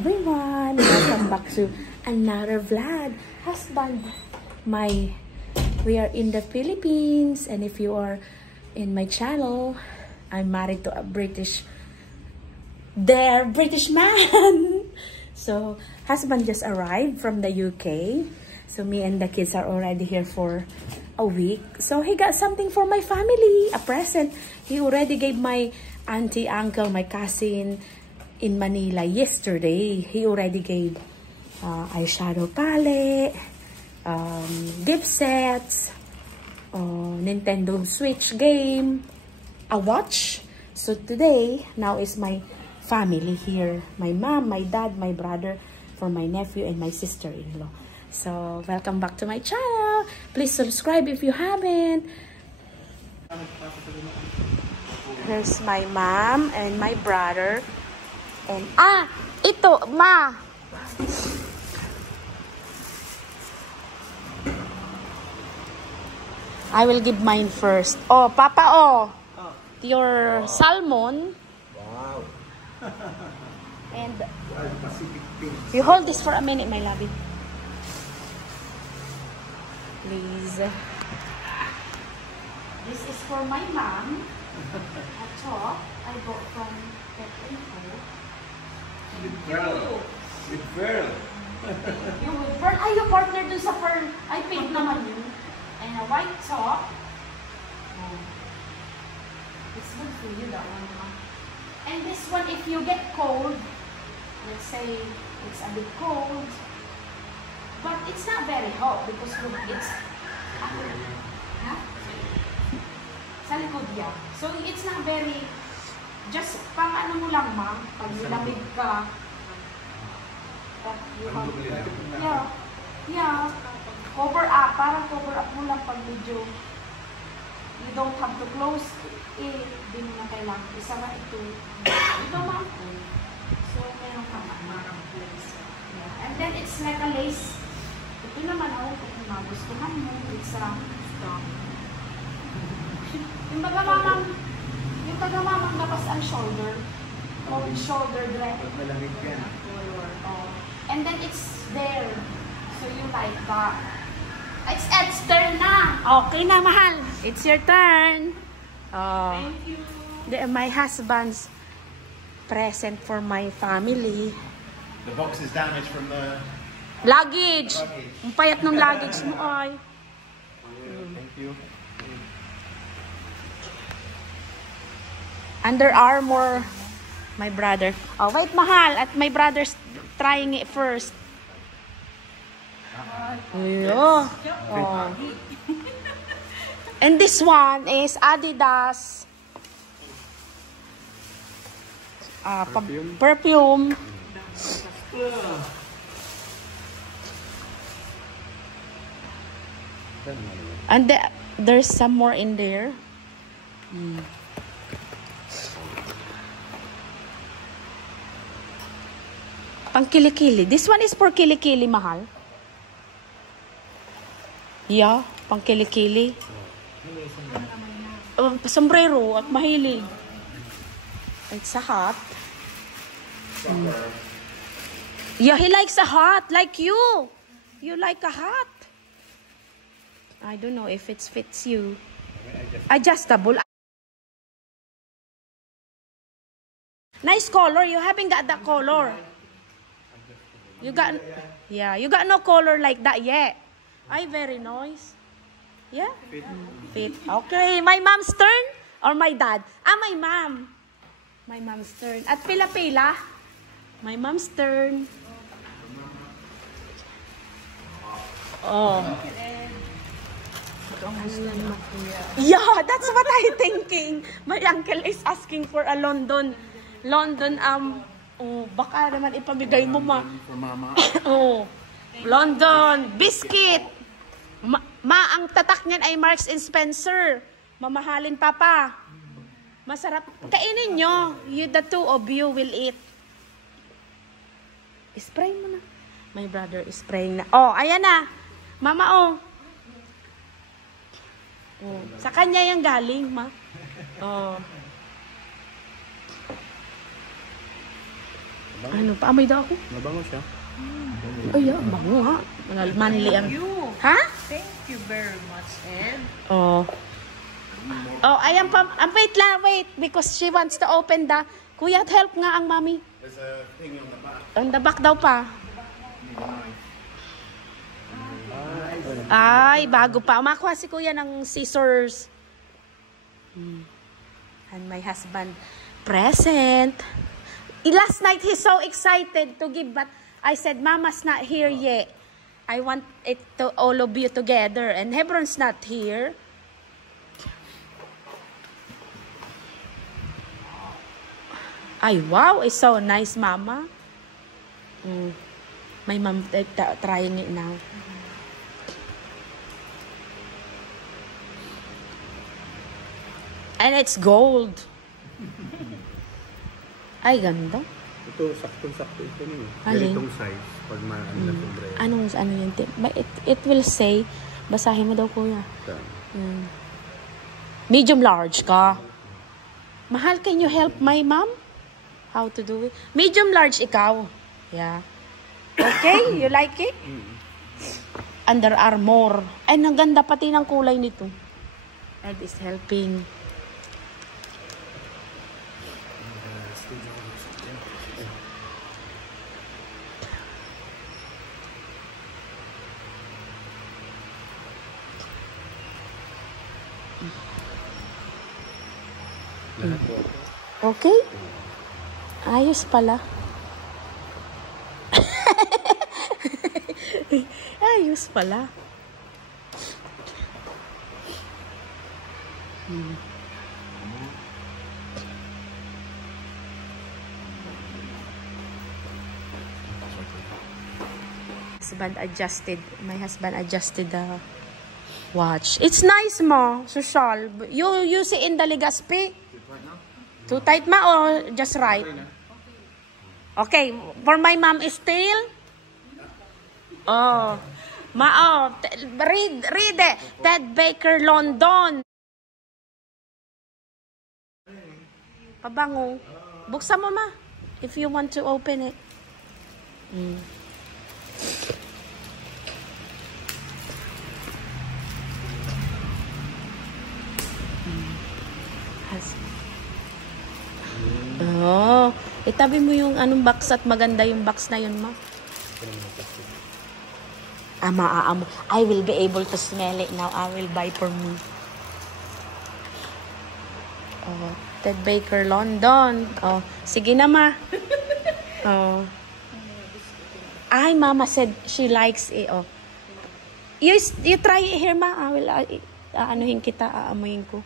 everyone, welcome back to another vlog. Husband, we are in the Philippines, and if you are in my channel, I'm married to a British man. So husband just arrived from the UK, so me and the kids are already here for a week. So he got something for my family, a present. He already gave my auntie, uncle, my cousin in Manila yesterday. He already gave eyeshadow palette, gift sets, Nintendo Switch game, a watch. So today, now is my family here. My mom, my dad, my brother, for my nephew and my sister-in-law. So welcome back to my channel. Please subscribe if you haven't. Here's my mom and my brother. And ito, ma. I will give mine first. Oh, Papa, your salmon. Wow. And you hold this for a minute, my lovey. Please. This is for my mom. A top I bought from Petrinco. With pearl. You with pearl. Ay, yung partner dun sa pearl. Ay, pink naman yun. And a white top. Oh. It's good for you, that one, huh? And this one, if you get cold, let's say it's a bit cold, but it's not very hot because it's sa likod yan. So it's not very, just pang ano mo lang, ma, pag nilamig ka. Yeah. Cover up, parang cover up mo lang pag medyo you don't have to close it. Hindi mo na kailangan. Isa na ito. Ito, ma'am. So, meron ka place. Yeah. And then, it's like a lace. Ito naman, kung magustuhan mo, it's yung tagamamang labas ang shoulder. Shoulder dress. Malamig yan. And then, it's there. So, you like that. It's Ed's turn na. Okay na, mahal. It's your turn. Thank you. My husband's present for my family. The box is damaged from the luggage. Ang payat ng luggage mo, ay. Thank you. Under Armour, my brother. Oh, wait, mahal. At my brother's trying it first. Yeah. Oh. And this one is Adidas perfume. And there's some more in there. Pang kilikili. This one is for kilikili, mahal. Yeah, pang kilikili. Sombrero at mahilig. It's a hat. Yeah, he likes a hat like you. You like a hat. I don't know if it fits you. Adjustable. Nice color. You haven't got that color. You got no color like that yet. Ay, very nice. Yeah? Fit. Okay. My mom's turn? Or my dad? My mom. My mom's turn. At pila-pila. My mom's turn. Oh. Yeah, that's what I'm thinking. My uncle is asking for a London, baka naman ipamigay mo, ma. For mama. London biscuit. Ang tatak niyan ay Marks and Spencer. Mamahalin, papa. Masarap. Kainin nyo. The two of you will eat. Spray mo na. My brother is spraying na. Oh, ayan na. Mama, sa kanya yung galing, ma. Ano, paamoy daw ako? Mabango siya. Ay, bango ha. Manli ang... Ha? Thank you very much, Ed. Oh. Oh, ayan pa. Wait lang, wait. Because she wants to open the... Kuya, help nga ang mami. There's a thing on the back. On the back daw pa. Ay, bago pa. Umakuha si kuya ng scissors. And my husband present. Last night, he's so excited to give, but I said, Mama's not here yet. I want it to all of you together. And Hebron's not here. Ay, wow. It's so nice, Mama. My mom trying it now. And it's gold. Ay, ganda. Ito, saktong-sakto ito niyo. Alin? Ganitong size. Pag ano na sombrero. Ano yun? But it will say, basahin mo daw, kuya. Medium large ka. Mahal, can you help my mom? How to do it? Medium large ikaw. Yeah. Okay? You like it? Under Armour. Ay, ang ganda pati ng kulay nito. Ed is helping. Okay? Ayos pala. Ayos pala. My husband adjusted the watch. It's nice, ma. Social. You use it in the Legazpi? Too tight, ma, or just right? Okay. For my mom, is still? Oh. Ma, oh. Read it. Ted Baker, London. Pabango. Buksan mo, ma. If you want to open it. Oh, itabi mo yung anong box at maganda yung box na yun, ma. I will be able to smell it now. I will buy for me. Oh, Ted Baker, London. Oh, sige na, ma. Oh. Ay, mama said she likes it. Oh. You try it here, ma. I will, anuhin kita, aamuhin ko.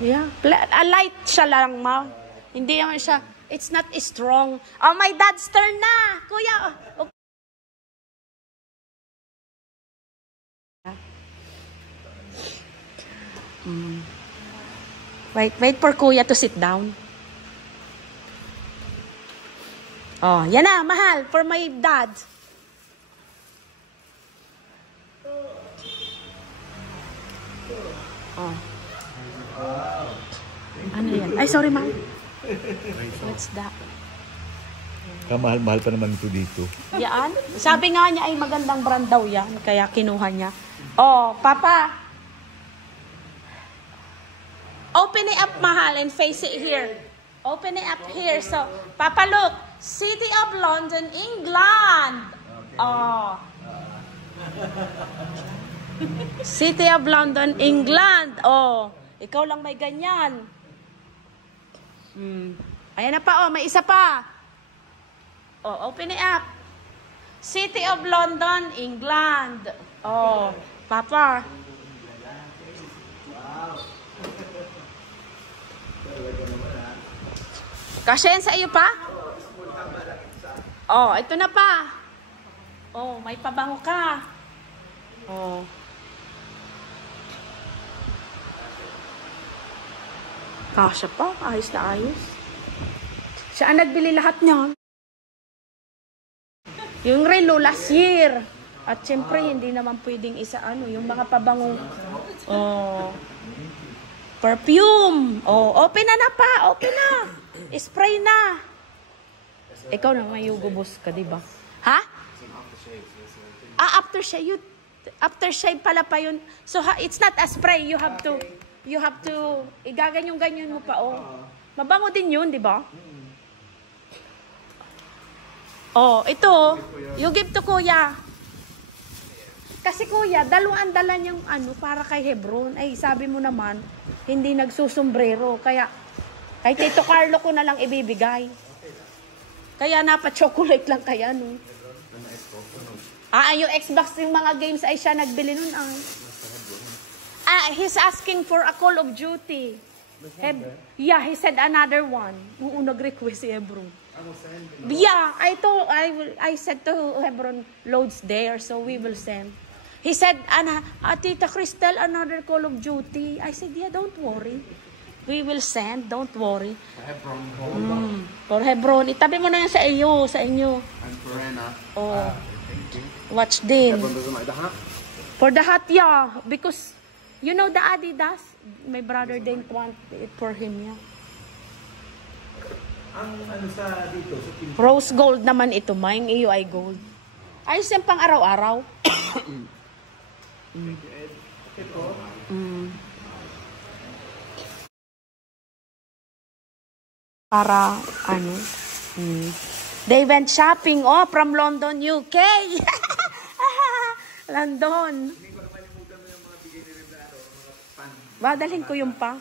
Yeah. A light siya lang, ma. Hindi naman siya. It's not strong. Oh, my dad's turn na. Kuya. Wait for kuya to sit down. Oh, yan na, mahal. For my dad. Oh. Ano yan? Ay, sorry, ma'am. What's that? Kamahal-mahal pa naman ito dito. Yan? Sabi nga niya ay magandang brand daw yan. Kaya kinuha niya. Oh, Papa. Open it up, mahal, and face it here. Open it up here. So, Papa, look. City of London, England. Oh. City of London, England. Oh. Ikaw lang may ganyan. Ayan na pa, oh. May isa pa. Oh, open it up. City of London, England. Oh, Papa. Kasya yan sa iyo pa? Oh, ito na pa. Oh, may pabango ka. Oh. Kasya pa. Ayos na ayos. Siya ang nagbili lahat niyan. Yung relo last year. At syempre, hindi naman pwedeng yung mga pabango. Oh. Perfume. Oh, open na pa. Open na. Spray na. Ikaw na may gubos ka, di ba? Ha? Aftershave. Aftershave pala pa yun. So, it's not a spray. You have to, igaganyan-ganyan mo pa, oh. Mabango din yun, di ba? Oh, ito, you give to kuya. Kasi kuya, dalawang dala niyang para kay Hebron. Ay, sabi mo naman, hindi nagsusombrero. Kaya, kay Tito Carlo ko na lang ibibigay. Kaya napa-chocolate lang kaya, no? Yung Xbox, yung mga games ay siya nagbili nun, ay. He's asking for a Call of Duty. Yeah, he said another one. Nag-request si Hebron. Yeah, I said to Hebron, loads there, so we will send. He said, Tita Cristel, another Call of Duty. I said, yeah, don't worry. We will send, don't worry. For Hebron. Itabi mo na yan sa inyo. And for Rena. Oh. Watch din. Hebron doesn't like the hat? For the hat, yeah. Because, you know the Adidas? My brother didn't want it for him, yeah. Ang sa dito, sa Rose gold naman ito, yung iyo ay gold. Ayos yan pang araw-araw. Para, they went shopping, from London, UK. London. Ba, dalhin ko yung pa.